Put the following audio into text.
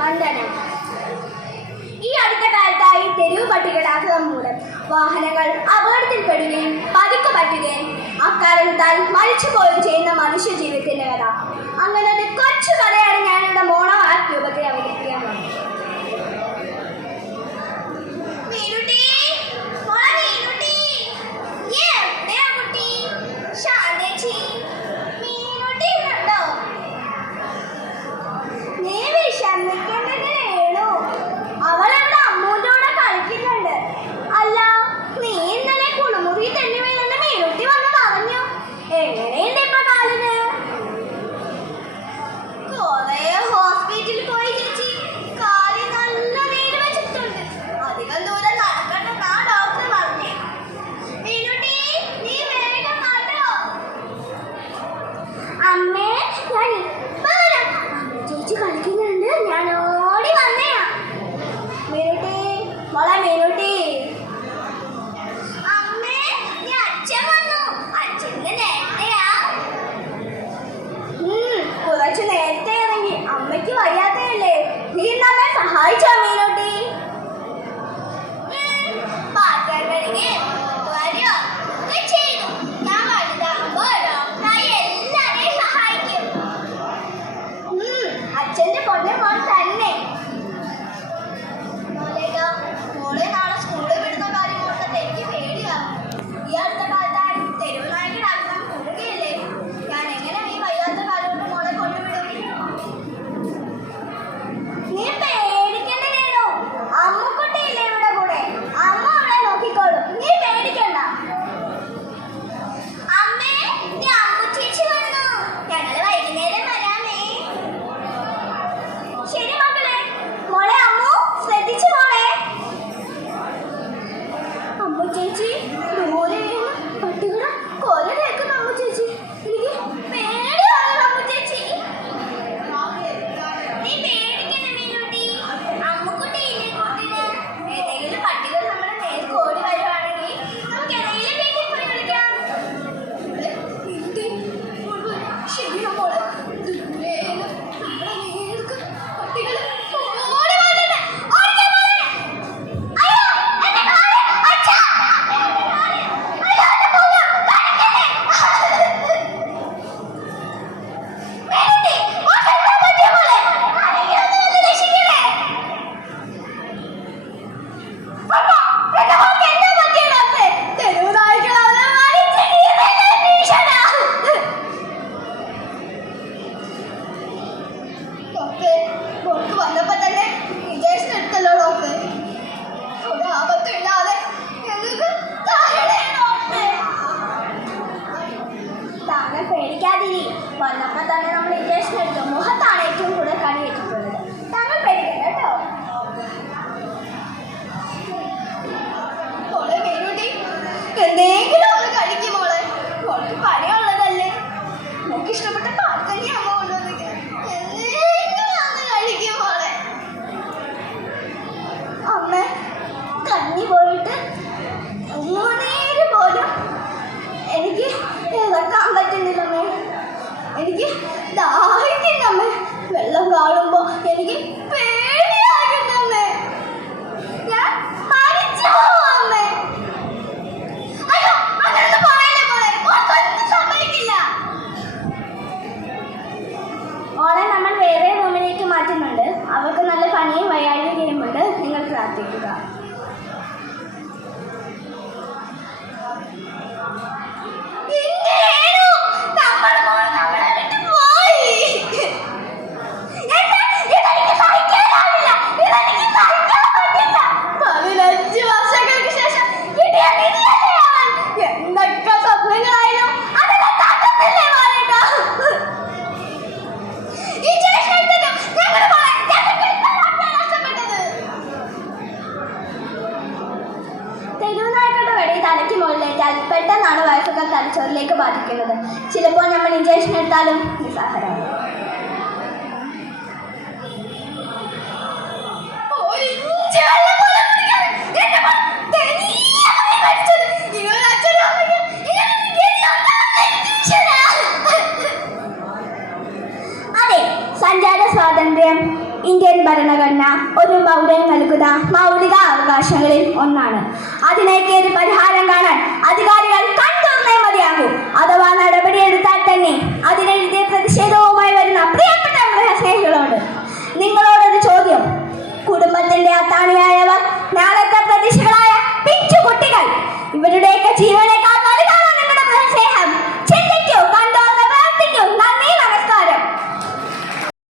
വന്ദനം. ഈ അടുത്ത കാലത്തായി തെരുവ് പട്ടികടാക്കം മൂലം വാഹനങ്ങൾ അപകടത്തിൽപ്പെടുകയും പതുക്കെ പറ്റുകയും അക്കാരണത്താൽ മരിച്ചുപോവുകയും ചെയ്യുന്ന മനുഷ്യ ജീവിതത്തിന്റെ കഥ. അങ്ങനെ ഒരു കൊച്ചു കഥയാണ് ഞാനിവിടെ മോണോ ആർട്ട് രൂപത്തിൽ അവതരിപ്പിക്കാൻ വന്നത്. അവളവിടെ അമ്മൂന്റെ കൂടെ കളിക്കുന്നുണ്ട്. അല്ല, നീ ഇന്നലെ കുളിമുറി തന്നെ വീണെന്ന് മീനുട്ടി വന്ന് പറഞ്ഞു. എങ്ങനെയുണ്ട് ഇപ്പൊ കാലിന്? കൊറേ ഹോസ്പിറ്റലിൽ പോയി ചേച്ചി. കാലിൽ നല്ല നീര് വെച്ചിട്ടുണ്ട്. അധികം ദൂരം നടക്കണ്ടെന്നാ ഡോക്ടർ പറഞ്ഞേ. മീനുട്ടി, നീ വേഗം നടോ. അമ്മേ, ഞാൻ ഇപ്പൊ വരാം. ചേച്ചി കളിക്കുന്നുണ്ട്, ഞാൻ ഓടി വന്നയാ. മീനുട്ടി, മോളെ മീനുട്ടി. അമ്മേ, അച്ഛൻ വന്നു. അച്ഛന് നേരത്തെയാ? കുറച്ച് നേരത്തെ ഇറങ്ങി. അമ്മയ്ക്ക് വയ്യാത്തയല്ലേ? നീ നമ്മെ സഹായിച്ചോ മീനുട്ടി? പാത്രം കഴുകി വരുമോ ചെയ്തു. ഞാൻ വലുതാകുമ്പോ ഡോക്ടറായി എല്ലാരെയും സഹായിക്കും. അച്ഛന്റെ പൊന്നെ മോൾ തന്നെ. മോളെ നാളെ സ്കൂളിൽ വിടുന്ന കാര്യം ഓർത്തിട്ട് എനിക്ക് പേടിയാവും. ഈ അടുത്ത കാലത്തായി തെരുവ് നായ്ക്കൾ ആക്രമണം കൂടുകയല്ലേ. ഞാൻ എങ്ങനെ ഈ വയ്യാത്ത കാലോട്ട് മോളെ കൊണ്ടുവിടും? നീ പേടിക്കണ്ടോ? അമ്മുക്കുട്ടിയില്ലേ ഇവിടെ കൂടെ? അമ്മ അവളെ നോക്കിക്കോളും. നീ പേടിക്കണ്ട. അമ്മേ, നീ അമ്മു ചേച്ചി വന്നു. ഞങ്ങള് വൈകുന്നേരം വരാമേ. ശരി മകളെ. മോളെ അമ്മു, ശ്രദ്ധിച്ചു മോളെ. അമ്മു ചേച്ചി ദൂരെ പട്ടികളെ കൊല കേൾക്കുന്നു. അമ്മു ചേച്ചി, എനിക്ക് പേടിയാണ്. അമ്മു ചേച്ചി, നീ പേടിക്കണ്ട മീനുട്ടി. അമ്മുക്കുട്ടിയില്ലേ കൂട്ടിന്? ഏതെങ്കിലും പട്ടികൾ നമ്മുടെ നേർക്ക് ഓടി വരുവാണെങ്കിൽ നമുക്ക് ഏതെങ്കിലും വീട്ടിൽ പോയി കളിക്കാം. ശരിയാ മോളെ. വന്നപ്പോ തന്നെ ഇഞ്ചക്ഷൻ എടുത്തല്ലോ ഡോക്ടർ. ഒരാപത്തില്ലാതെ താങ്കൾ പേടിക്കാതിരി. വന്നപ്പോ തന്നെ നമ്മൾ ഇഞ്ചക്ഷൻ എടുത്തു. മുഖത്താണ് ഏറ്റവും കൂടുതൽ കണി വെച്ചിട്ടുള്ളത്. താങ്കൾ പേടിക്കണ്ട കേട്ടോ. മോളെ മീനുട്ടി, എന്തെങ്കിലും ഒന്ന് കഴിക്കും മോളെ. മോൾക്ക് പനിയുള്ളതല്ലേ. മോൾക്ക് ഇഷ്ടപ്പെട്ട പാൽക്കഞ്ഞി അമ്മ കൊണ്ടുവന്നിട്ട് എന്തെങ്കിലും ഒന്ന് കഴിക്കും മോളെ. അമ്മ, കഞ്ഞി പോയിട്ട് മൂന്നേര് പോലും എനിക്ക് ഇറക്കാൻ പറ്റുന്നില്ലമ്മേ. എനിക്ക് ദാഹിക്കുന്നമ്മേ. വെള്ളം കാണുമ്പോ എനിക്ക് പേടിയാകുന്നമ്മേ. ഞാൻ മരിച്ചു പോവമ്മേ. അയ്യോ, അങ്ങനെ പറയല്ലേ മോളെ. മോൾക്കൊന്നും സംഭവിക്കില്ല. മോളെ നമ്മൾ വേറെ റൂമിലേക്ക് മാറ്റുന്നുണ്ട്. അവർക്ക് നല്ല പനിയും വയ്യാഴികയുമുണ്ട്. നിങ്ങൾ പ്രാർത്ഥിക്കുക. എന്തൊക്കെ സ്വപ്നങ്ങളായാലും അതെല്ലാം താക്കത്തില്ലേ മോളേട്ടാ? ഈ ചേച്ചി തെരുവുനായ്ക്കളുടെ കടി തലയ്ക്ക് മുകളിലേറ്റാൽ പെട്ടെന്നാണ് വയസ്സുകൾ തലച്ചോറിലേക്ക് ബാധിക്കുന്നത്. ചിലപ്പോൾ നമ്മൾ ഇഞ്ചക്ഷൻ എടുത്താലും നിസ്സാരമാണ്. അതെ, സഞ്ചാര സ്വാതന്ത്ര്യം ഇന്ത്യൻ ഭരണഘടന ഒരു പൗരന് നൽകുന്ന മൗലിക അവകാശങ്ങളിൽ ഒന്നാണ്. അതിനേക്ക് ഒരു പരിഹാരം കാണാൻ അധികാരികൾ കണ്ടുറന്നേ മതിയാകൂ. അഥവാ നടപടിയെടുത്താൽ തന്നെ അതിനെതിരെ പ്രതിഷേധവുമായി വരുന്ന പ്രിയപ്പെട്ട മൃഗസ്നേഹികളോട് നിങ്ങളോടൊരു ചോദ്യം. കുടുംബത്തിന്റെ അത്താണിയായവർ, നാളത്തെ പ്രതിഷ്ഠകളായ പിഞ്ചു കുട്ടികൾ, ഇവരുടെയൊക്കെ ജീവനെ